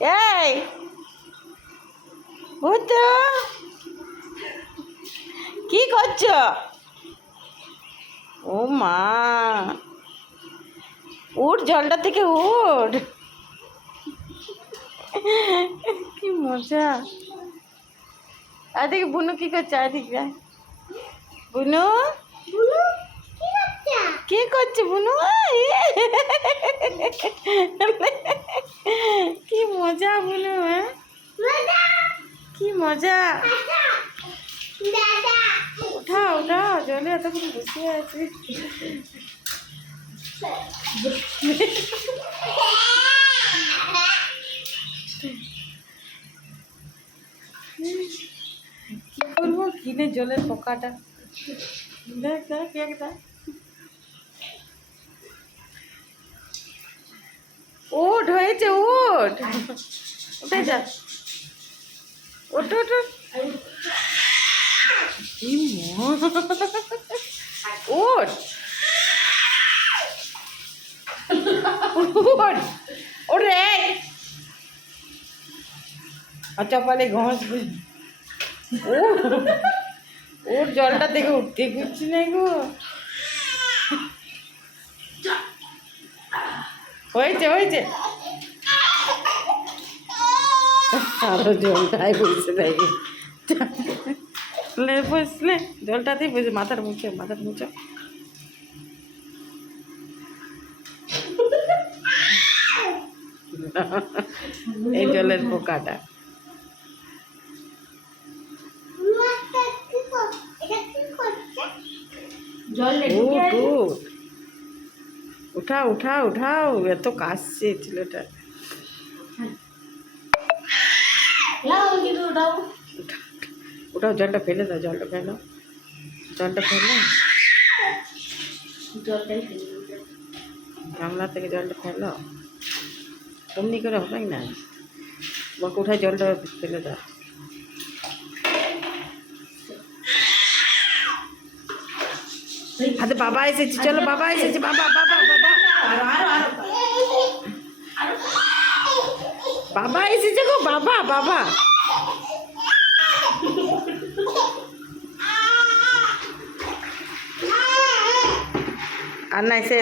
এই বুঝতো কি করছ? ও মা, উঠ জলটা থেকে উঠ। কি মজা। আর দেখি বুনু কি করছে? আর আদিকে বুনু, কি করছে বুনু? কি মজা বুনু হ্যাঁ? কি মজা? উঠা উঠা জলে এতক্ষণ বসে আছে। কি করব কিনে জলের পোকাটা। দেখ দেখ এক দেখ। হয়েছে ওঠ উঠে যা। ওঠ ওঠ। ওঠ। কি ম- ওঠ ওঠ ওঠ। রে আচ্ছা পালে ঘাস ওর জলটা থেকে উঠতে করছি না গো। হয়েছে হয়েছে। আরও জলটাই বসে থাকে লে বসলে জলটাতেই বসে মাথার মুছে মাথার মুছে। এই জলের পোকাটা। জল উঠ উঠ। উঠা উঠা উঠাও এত কাশছে ছেলেটা। উঠাও জলটা ফেলে দাও জলটা ফেলো জলটা ফেলো জলটাই গামলা থেকে জলটা ফেলো অমনি করে হবে না? বাকে উঠায় জলটা ফেলে দাও। হাতে বাবা এসেছে। চলো বাবা এসেছে। বাবা বাবা বাবা। বাবা এসেছে গো বাবা বাবা। अन्ना इसे